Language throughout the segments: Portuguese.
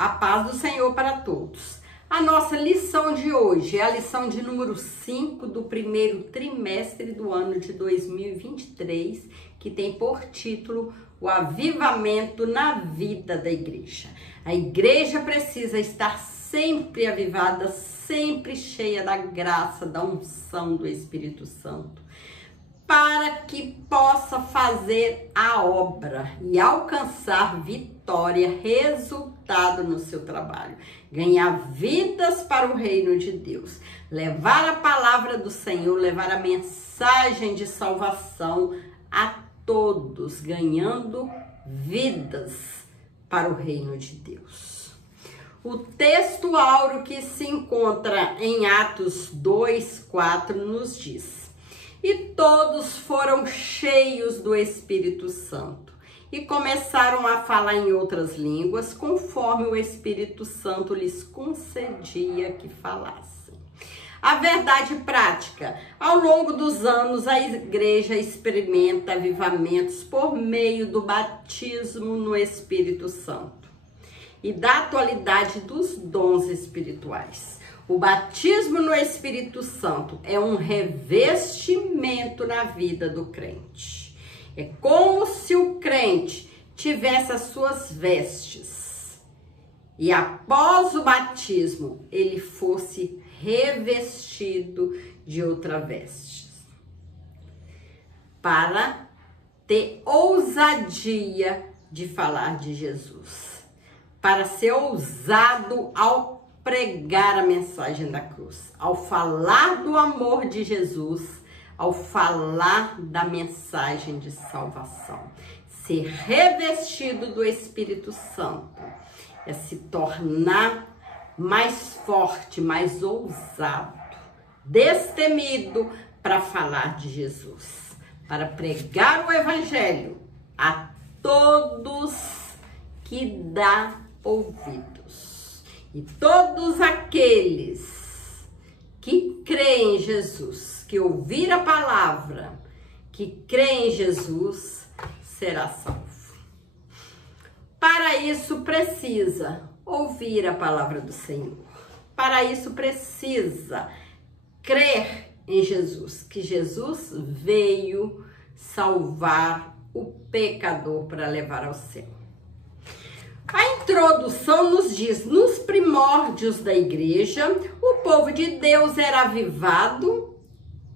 A paz do Senhor para todos. A nossa lição de hoje é a lição de número 5 do primeiro trimestre do ano de 2023, que tem por título o avivamento na vida da igreja. A igreja precisa estar sempre avivada, sempre cheia da graça, da unção do Espírito Santo, para que possa fazer a obra e alcançar vitória, resultado no seu trabalho, ganhar vidas para o reino de Deus, levar a palavra do Senhor, levar a mensagem de salvação a todos, ganhando vidas para o reino de Deus. O texto áureo que se encontra em Atos 2:4 nos diz: e todos foram cheios do Espírito Santo e começaram a falar em outras línguas, conforme o Espírito Santo lhes concedia que falassem. A verdade prática: ao longo dos anos, a igreja experimenta avivamentos por meio do batismo no Espírito Santo e da atualidade dos dons espirituais. O batismo no Espírito Santo é um revestimento na vida do crente. É como se o crente tivesse as suas vestes e após o batismo ele fosse revestido de outra veste, para ter ousadia de falar de Jesus, para ser ousado ao pregar a mensagem da cruz, ao falar do amor de Jesus, ao falar da mensagem de salvação. Ser revestido do Espírito Santo é se tornar mais forte, mais ousado, destemido para falar de Jesus, para pregar o evangelho a todos que dá ouvidos. E todos aqueles que creem em Jesus, que ouvir a palavra, que creem em Jesus, será salvo. Para isso precisa ouvir a palavra do Senhor. Para isso precisa crer em Jesus, que Jesus veio salvar o pecador para levar ao céu. A introdução nos diz: nos primórdios da igreja, o povo de Deus era avivado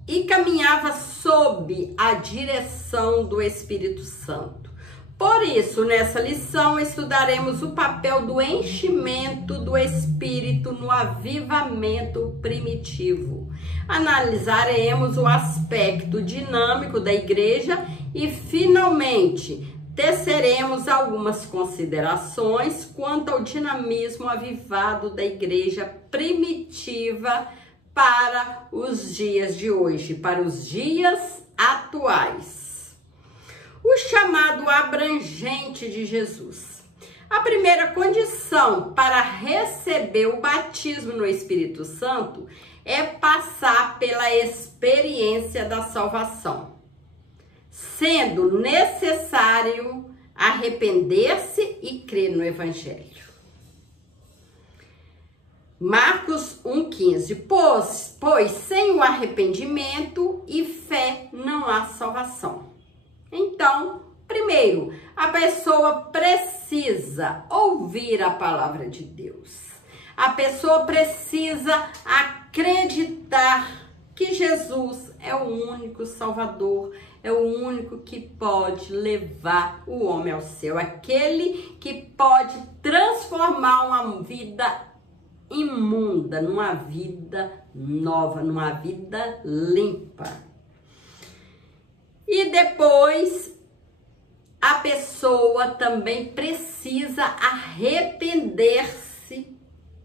e caminhava sob a direção do Espírito Santo. Por isso, nessa lição, estudaremos o papel do enchimento do Espírito no avivamento primitivo. Analisaremos o aspecto dinâmico da igreja e, finalmente, teceremos algumas considerações quanto ao dinamismo avivado da igreja primitiva para os dias de hoje, para os dias atuais. O chamado abrangente de Jesus. A primeira condição para receber o batismo no Espírito Santo é passar pela experiência da salvação, sendo necessário arrepender-se e crer no Evangelho. Marcos 1,15. Pois sem o arrependimento e fé não há salvação. Então, primeiro, a pessoa precisa ouvir a palavra de Deus. A pessoa precisa acreditar que Jesus é o único Salvador, é o único que pode levar o homem ao céu, aquele que pode transformar uma vida imunda numa vida nova, numa vida limpa. E depois, a pessoa também precisa arrepender-se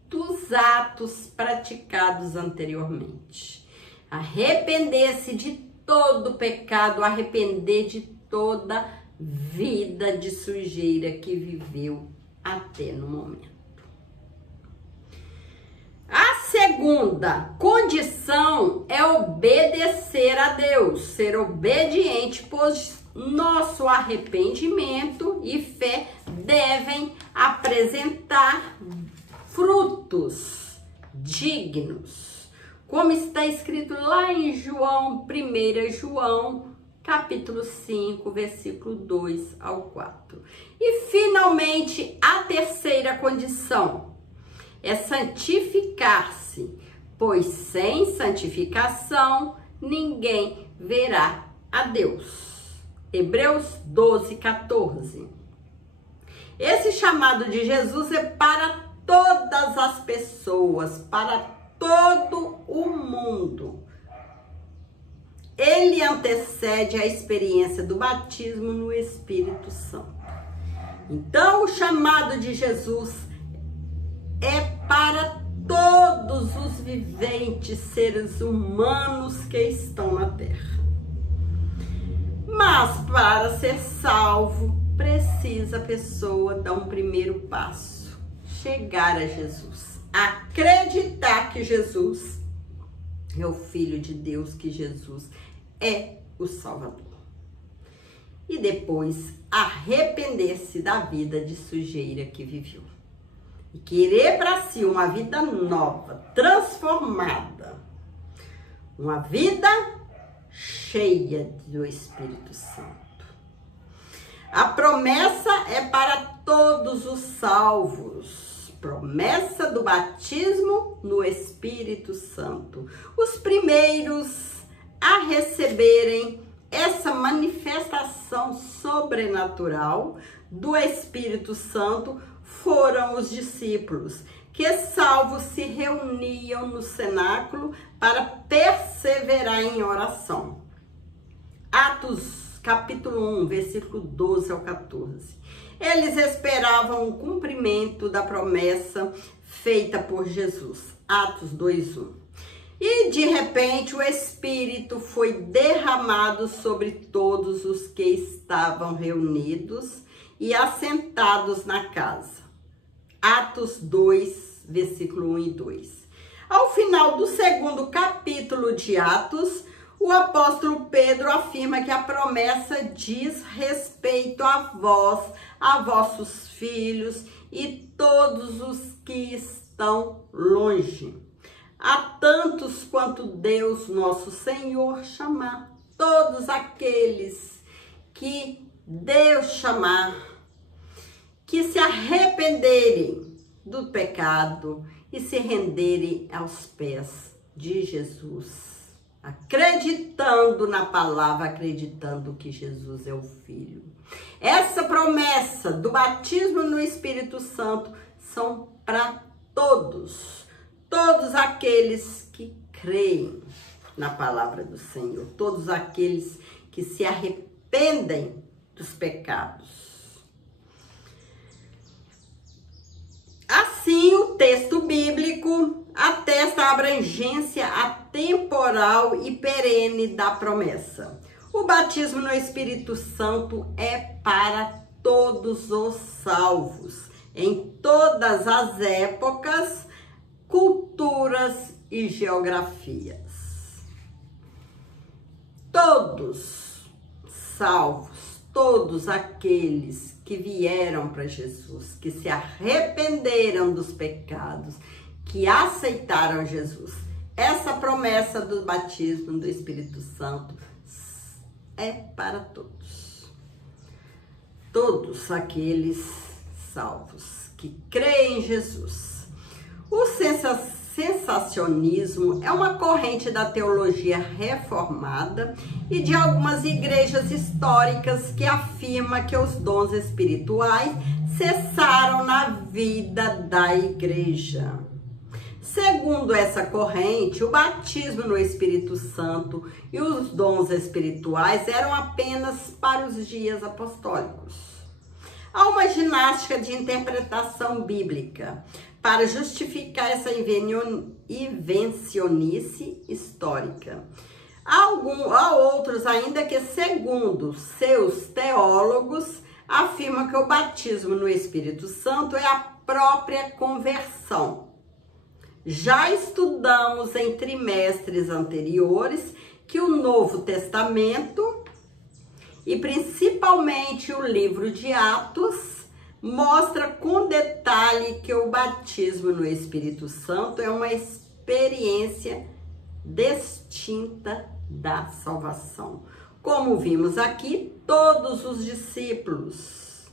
dos atos praticados anteriormente. Arrepender-se de todo pecado, arrepender de toda vida de sujeira que viveu até no momento. A segunda condição é obedecer a Deus, ser obediente, pois nosso arrependimento e fé devem apresentar frutos dignos, como está escrito lá em João, 1 João, capítulo 5, versículo 2 ao 4. E finalmente, a terceira condição é santificar-se, pois sem santificação ninguém verá a Deus. Hebreus 12, 14. Esse chamado de Jesus é para todas as pessoas, para todo o mundo. Ele antecede a experiência do batismo no Espírito Santo. Então, o chamado de Jesus é para todos os viventes seres humanos que estão na terra. Mas para ser salvo, precisa a pessoa dar um primeiro passo, chegar a Jesus, acreditar que Jesus é o Filho de Deus, que Jesus é o Salvador. E depois arrepender-se da vida de sujeira que viveu. E querer para si uma vida nova, transformada. Uma vida cheia do Espírito Santo. A promessa é para todos os salvos. Promessa do batismo no Espírito Santo. Os primeiros a receberem essa manifestação sobrenatural do Espírito Santo foram os discípulos, que salvos se reuniam no cenáculo para perseverar em oração. Atos capítulo 1, versículo 12 ao 14. Eles esperavam o cumprimento da promessa feita por Jesus. Atos 2:1. E de repente o Espírito foi derramado sobre todos os que estavam reunidos e assentados na casa. Atos 2, versículo 1 e 2. Ao final do segundo capítulo de Atos, o apóstolo Pedro afirma que a promessa diz respeito a vós, a vossos filhos e todos os que estão longe. A tantos quanto Deus, nosso Senhor, chamar. Todos aqueles que Deus chamar, que se arrependerem do pecado e se renderem aos pés de Jesus, acreditando na palavra, acreditando que Jesus é o Filho. Essa promessa do batismo no Espírito Santo são para todos aqueles que creem na palavra do Senhor, todos aqueles que se arrependem dos pecados. Assim, o texto bíblico atesta a abrangência atemporal e perene da promessa. O batismo no Espírito Santo é para todos os salvos, em todas as épocas, culturas e geografias. Todos salvos, todos aqueles que vieram para Jesus, que se arrependeram dos pecados, que aceitaram Jesus. Essa promessa do batismo do Espírito Santo é para todos. Todos aqueles salvos que creem em Jesus. O sensacionismo é uma corrente da teologia reformada e de algumas igrejas históricas que afirma que os dons espirituais cessaram na vida da igreja. Segundo essa corrente, o batismo no Espírito Santo e os dons espirituais eram apenas para os dias apostólicos. Há uma ginástica de interpretação bíblica para justificar essa invencionice histórica. Há outros ainda que, segundo seus teólogos, afirmam que o batismo no Espírito Santo é a própria conversão. Já estudamos em trimestres anteriores que o Novo Testamento e principalmente o livro de Atos mostra com detalhe que o batismo no Espírito Santo é uma experiência distinta da salvação. Como vimos aqui, todos os discípulos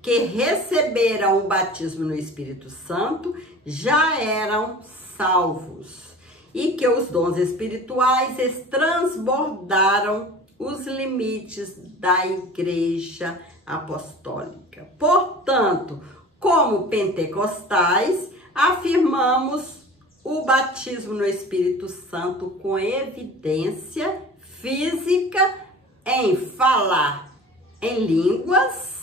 que receberam o batismo no Espírito Santo já eram salvos e que os dons espirituais transbordaram os limites da Igreja Apostólica. Portanto, como pentecostais, afirmamos o batismo no Espírito Santo com evidência física em falar em línguas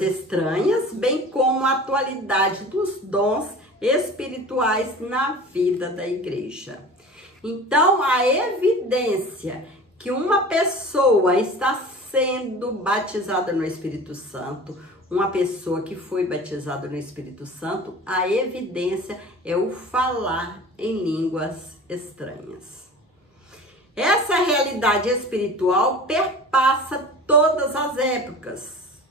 estranhas, bem como a atualidade dos dons espirituais na vida da igreja. Então, a evidência que uma pessoa está sendo batizada no Espírito Santo, uma pessoa que foi batizada no Espírito Santo, a evidência é o falar em línguas estranhas. Essa realidade espiritual perpassa todas as épocas.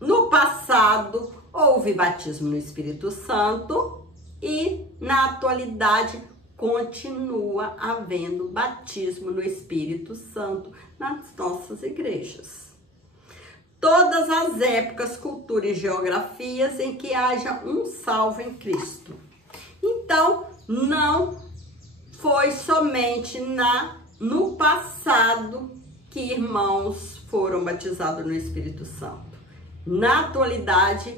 No passado, houve batismo no Espírito Santo e, na atualidade, continua havendo batismo no Espírito Santo nas nossas igrejas. Todas as épocas, culturas e geografias em que haja um salvo em Cristo. Então, não foi somente no passado que irmãos foram batizados no Espírito Santo. Na atualidade,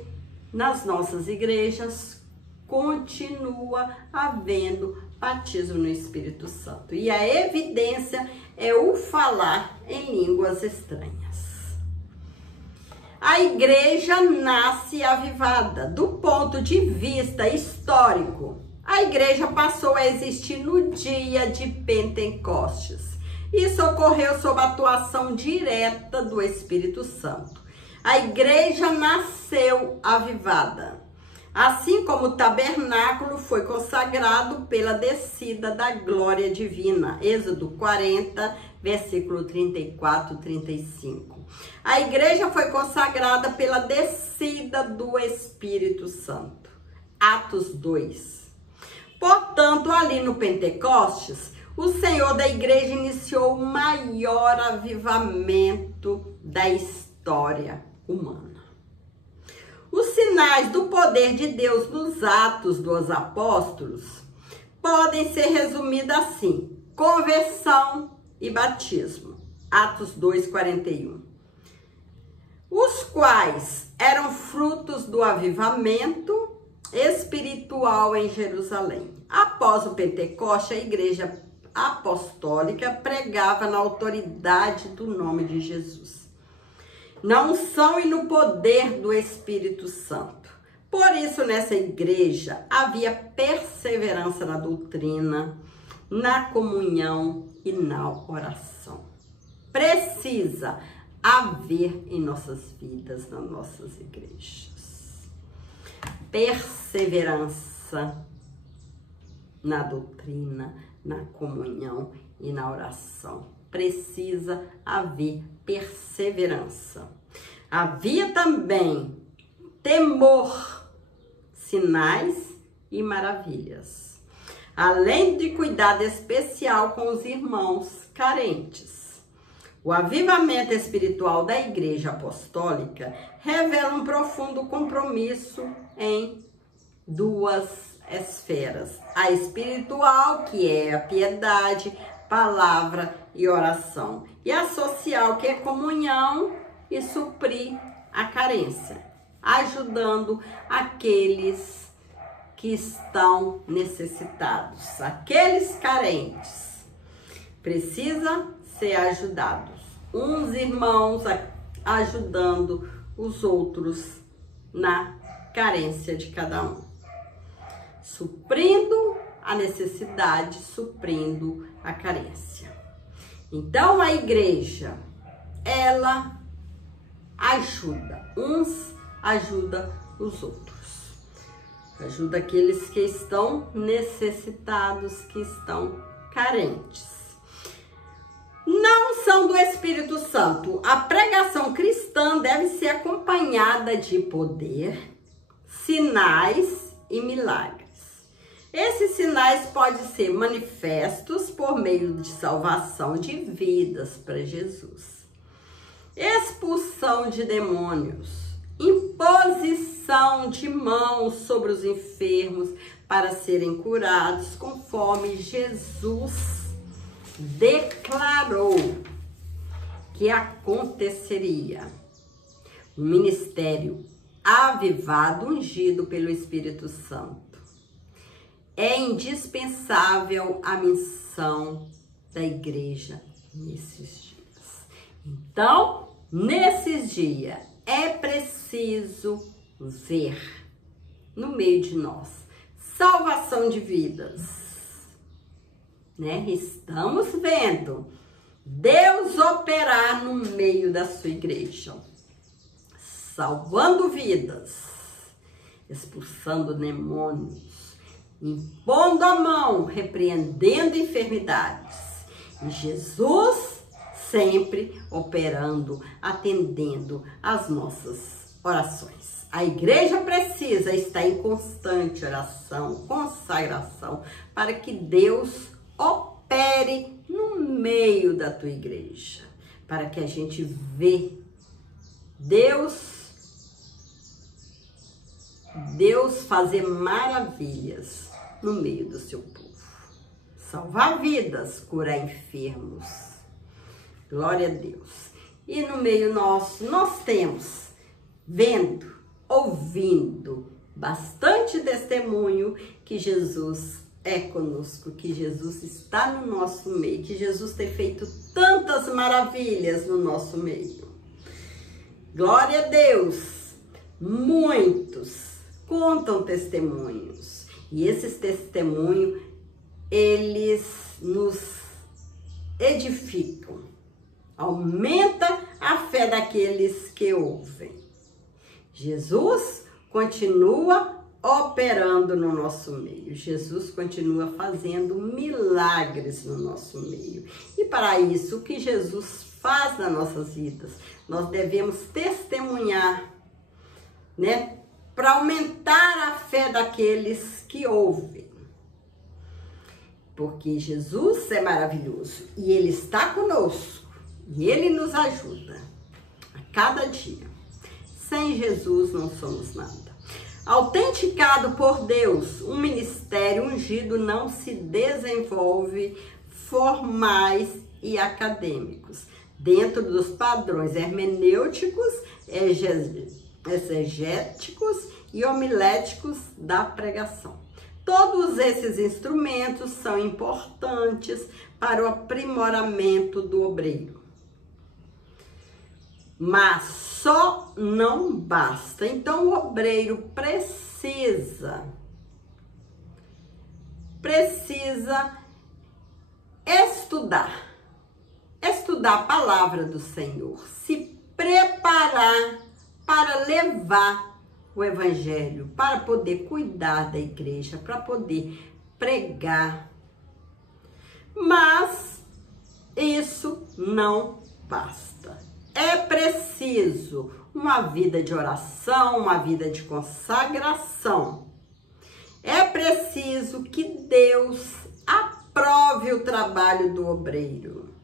nas nossas igrejas, continua havendo batismo no Espírito Santo. E a evidência é o falar em línguas estranhas. A igreja nasce avivada. Do ponto de vista histórico, a igreja passou a existir no dia de Pentecostes. Isso ocorreu sob a atuação direta do Espírito Santo. A igreja nasceu avivada. Assim como o tabernáculo foi consagrado pela descida da glória divina. Êxodo 40, versículo 34 e 35. A igreja foi consagrada pela descida do Espírito Santo. Atos 2. Portanto, ali no Pentecostes, o Senhor da igreja iniciou o maior avivamento da história humana. Os sinais do poder de Deus nos Atos dos Apóstolos podem ser resumidos assim: conversão e batismo. Atos 2:41. Os quais eram frutos do avivamento espiritual em Jerusalém. Após o Pentecoste, a igreja apostólica pregava na autoridade do nome de Jesus, na unção e no poder do Espírito Santo. Por isso, nessa igreja havia perseverança na doutrina, na comunhão e na oração. Precisa haver em nossas vidas, nas nossas igrejas, perseverança na doutrina, na comunhão e na oração. Precisa haver perseverança. Havia também temor, sinais e maravilhas, além de cuidado especial com os irmãos carentes. O avivamento espiritual da Igreja Apostólica revela um profundo compromisso em duas esferas: a espiritual, que é a piedade, palavra e oração, e a social, que é comunhão e suprir a carência, ajudando aqueles que estão necessitados, aqueles carentes. Precisa ser ajudados, uns irmãos ajudando os outros na carência de cada um, suprindo a necessidade, suprindo a carência. Então a igreja, ela ajuda, uns ajuda os outros, ajuda aqueles que estão necessitados, que estão carentes. Não são do Espírito Santo. A pregação cristã deve ser acompanhada de poder, sinais e milagres. Esses sinais podem ser manifestos por meio de salvação de vidas para Jesus, expulsão de demônios, imposição de mãos sobre os enfermos para serem curados, conforme Jesus declarou que aconteceria. Um ministério avivado, ungido pelo Espírito Santo. É indispensável a missão da igreja nesses dias. Então, nesses dias, é preciso ver no meio de nós salvação de vidas, né? Estamos vendo Deus operar no meio da sua igreja, salvando vidas, expulsando demônios, impondo a mão, repreendendo enfermidades. E Jesus sempre operando, atendendo às nossas orações. A igreja precisa estar em constante oração, consagração, para que Deus opere no meio da tua igreja, para que a gente vê Deus fazer maravilhas no meio do seu povo. Salvar vidas, curar enfermos. Glória a Deus. E no meio nosso, nós temos, vendo, ouvindo, bastante testemunho que Jesus é conosco, que Jesus está no nosso meio, que Jesus tem feito tantas maravilhas no nosso meio. Glória a Deus. Muitos contam testemunhos, e esses testemunhos, eles nos edificam, aumenta a fé daqueles que ouvem. Jesus continua operando no nosso meio, Jesus continua fazendo milagres no nosso meio, e para isso, o que Jesus faz nas nossas vidas, nós devemos testemunhar, né? Para aumentar a fé daqueles que ouvem. Porque Jesus é maravilhoso e Ele está conosco e Ele nos ajuda a cada dia. Sem Jesus não somos nada. Autenticado por Deus, um ministério ungido não se desenvolve formais e acadêmicos, dentro dos padrões hermenêuticos, exegéticos e homiléticos da pregação. Todos esses instrumentos são importantes para o aprimoramento do obreiro. Mas só não basta. Então o obreiro precisa estudar a palavra do Senhor, se preparar para levar o evangelho, para poder cuidar da igreja, para poder pregar. Mas isso não basta. É preciso uma vida de oração, uma vida de consagração. É preciso que Deus aprove o trabalho do obreiro.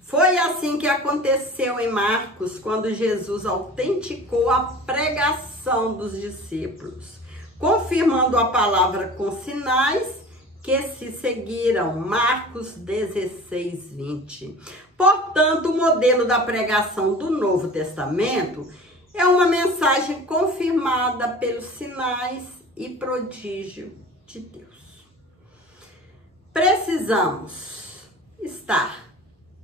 Foi assim que aconteceu em Marcos, quando Jesus autenticou a pregação dos discípulos, confirmando a palavra com sinais que se seguiram. Marcos 16, 20. Portanto, o modelo da pregação do Novo Testamento é uma mensagem confirmada pelos sinais e prodígio de Deus. Precisamos estar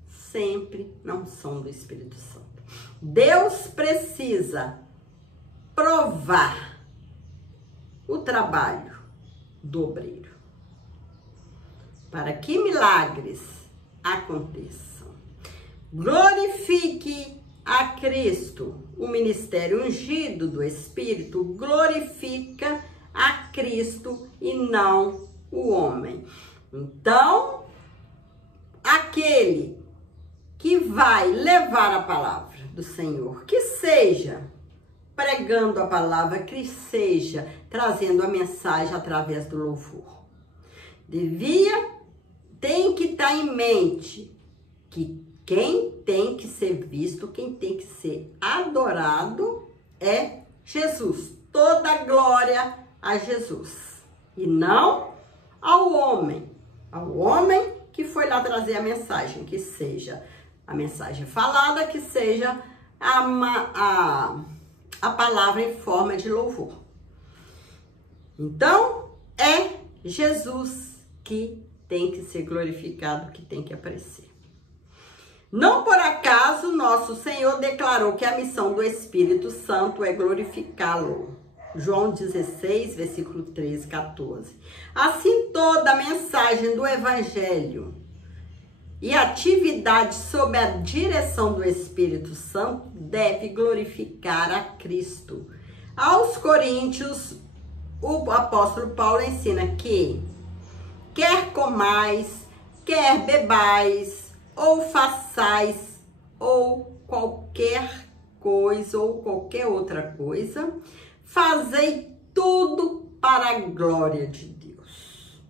sempre na unção do Espírito Santo. Deus precisa provar o trabalho do obreiro para que milagres aconteçam. Glorifique a Cristo. O ministério ungido do Espírito glorifica a Cristo e não o homem. Então, aquele que vai levar a palavra do Senhor, que seja pregando a palavra, que seja trazendo a mensagem através do louvor. Tem que estar em mente que quem tem que ser visto, quem tem que ser adorado é Jesus. Toda glória a Jesus e não ao homem. Ao homem que foi lá trazer a mensagem, que seja a mensagem falada, que seja a palavra em forma de louvor. Então, é Jesus que tem que ser glorificado, que tem que aparecer. Não por acaso, nosso Senhor declarou que a missão do Espírito Santo é glorificá-lo. João 16, versículo 13, 14. Assim, toda a mensagem do Evangelho e atividade sob a direção do Espírito Santo deve glorificar a Cristo. Aos Coríntios, o apóstolo Paulo ensina que quer comais, quer bebais, ou façais, ou qualquer coisa, ou qualquer outra coisa, fazei tudo para a glória de Deus.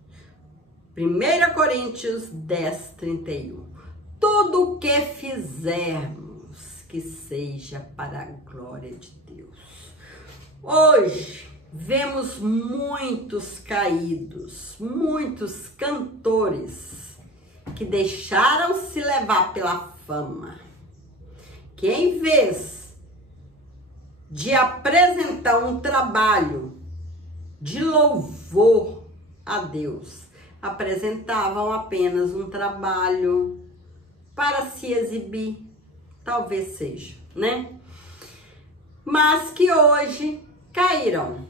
1 Coríntios 10, 31. Tudo o que fizermos, que seja para a glória de Deus. Hoje, vemos muitos caídos, muitos cantores que deixaram se levar pela fama, que em vez de apresentar um trabalho de louvor a Deus, apresentavam apenas um trabalho para se exibir, talvez seja, né? Mas que hoje caíram.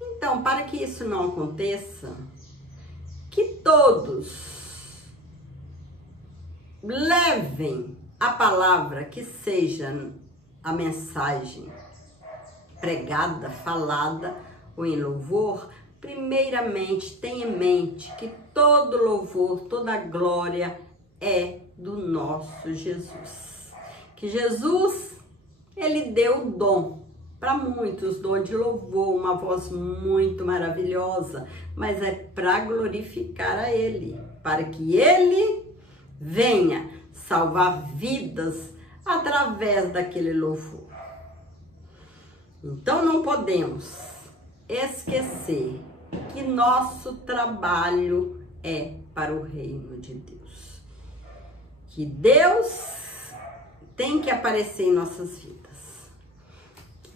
Então, para que isso não aconteça, que todos levem a palavra, que seja a mensagem pregada, falada ou em louvor, primeiramente tenha em mente que todo louvor, toda glória é do nosso Jesus. Que Jesus, ele deu o dom para muitos, dom de louvor, uma voz muito maravilhosa, mas é para glorificar a ele, para que ele venha salvar vidas através daquele louvor. Então não podemos esquecer que nosso trabalho é para o reino de Deus. Que Deus tem que aparecer em nossas vidas.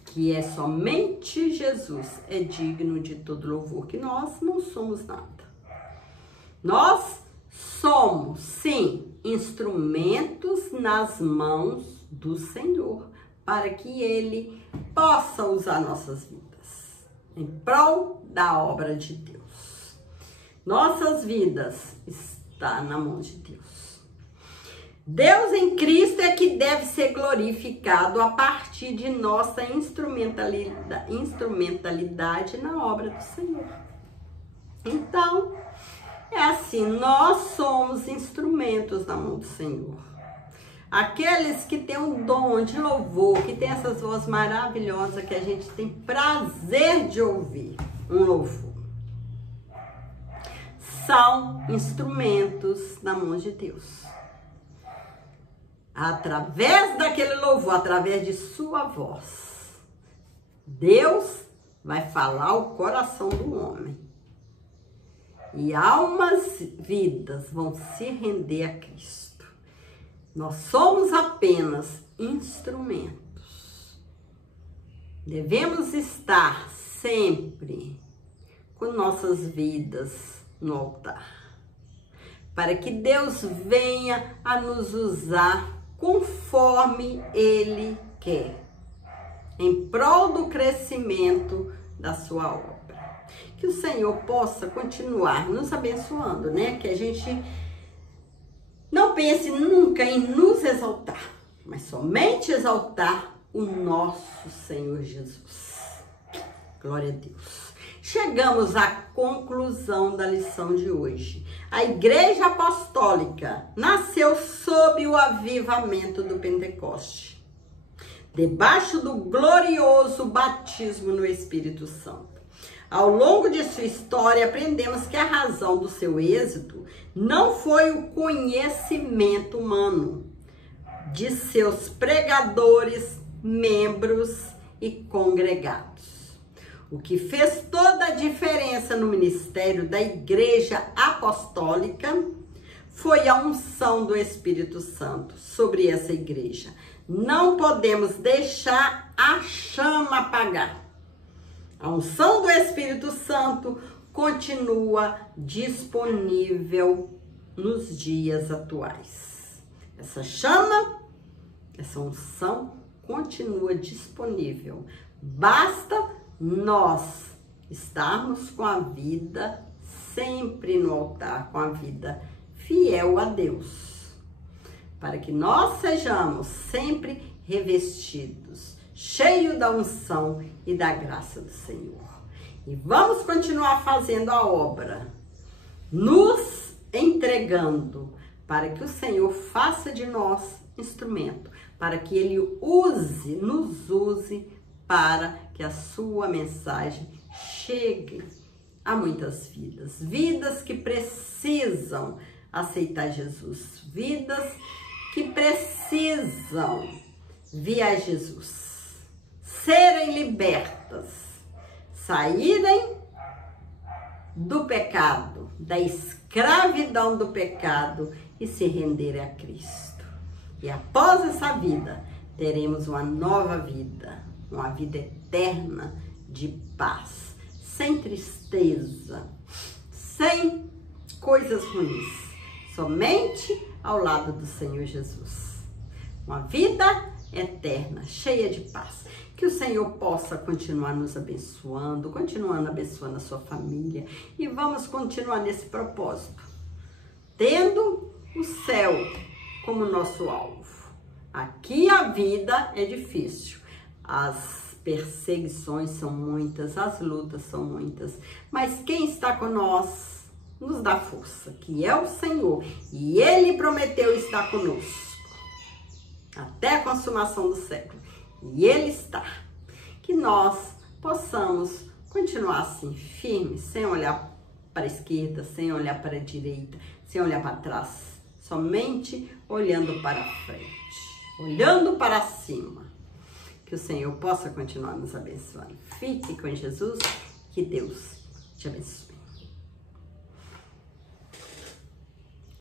Que é somente Jesus é digno de todo louvor, que nós não somos nada. Nós somos, sim, instrumentos nas mãos do Senhor, para que Ele possa usar nossas vidas em prol da obra de Deus. Nossas vidas estão na mão de Deus. Deus em Cristo é que deve ser glorificado a partir de nossa instrumentalidade na obra do Senhor. Então, é assim, nós somos instrumentos na mão do Senhor. Aqueles que têm um dom de louvor, que tem essas vozes maravilhosas que a gente tem prazer de ouvir, um louvor, são instrumentos na mão de Deus. Através daquele louvor, através de sua voz, Deus vai falar o coração do homem. E almas, vidas vão se render a Cristo. Nós somos apenas instrumentos. Devemos estar sempre com nossas vidas no altar, para que Deus venha a nos usar conforme Ele quer, em prol do crescimento da sua obra. Que o Senhor possa continuar nos abençoando, né? Que a gente não pense nunca em nos exaltar, mas somente exaltar o nosso Senhor Jesus. Glória a Deus. chegamos à conclusão da lição de hoje. A Igreja Apostólica nasceu sob o avivamento do Pentecoste, debaixo do glorioso batismo no Espírito Santo. Ao longo de sua história, aprendemos que a razão do seu êxito não foi o conhecimento humano de seus pregadores, membros e congregados. O que fez toda a diferença no ministério da Igreja Apostólica foi a unção do Espírito Santo sobre essa igreja. Não podemos deixar a chama apagar. A unção do Espírito Santo continua disponível nos dias atuais. Essa chama, essa unção continua disponível. Basta nós estarmos com a vida sempre no altar, com a vida fiel a Deus, para que nós sejamos sempre revestidos, cheios da unção e da graça do Senhor. E vamos continuar fazendo a obra, nos entregando, para que o Senhor faça de nós instrumento, para que Ele nos use para que a sua mensagem chegue a muitas vidas. Vidas que precisam aceitar Jesus. Vidas que precisam vir a Jesus. Serem libertas. Saírem do pecado, da escravidão do pecado e se renderem a Cristo. E após essa vida, teremos uma nova vida. Uma vida eterna de paz, sem tristeza, sem coisas ruins, somente ao lado do Senhor Jesus. Uma vida eterna, cheia de paz. Que o Senhor possa continuar nos abençoando, continuando abençoando a sua família. E vamos continuar nesse propósito, tendo o céu como nosso alvo. Aqui a vida é difícil. As perseguições são muitas, as lutas são muitas, mas quem está com nós nos dá força, que é o Senhor, e Ele prometeu estar conosco até a consumação do século, e Ele está. Que nós possamos continuar assim, firmes, sem olhar para a esquerda, sem olhar para a direita, sem olhar para trás, somente olhando para frente, olhando para cima. Que o Senhor possa continuar nos abençoando. Fique com Jesus, que Deus te abençoe.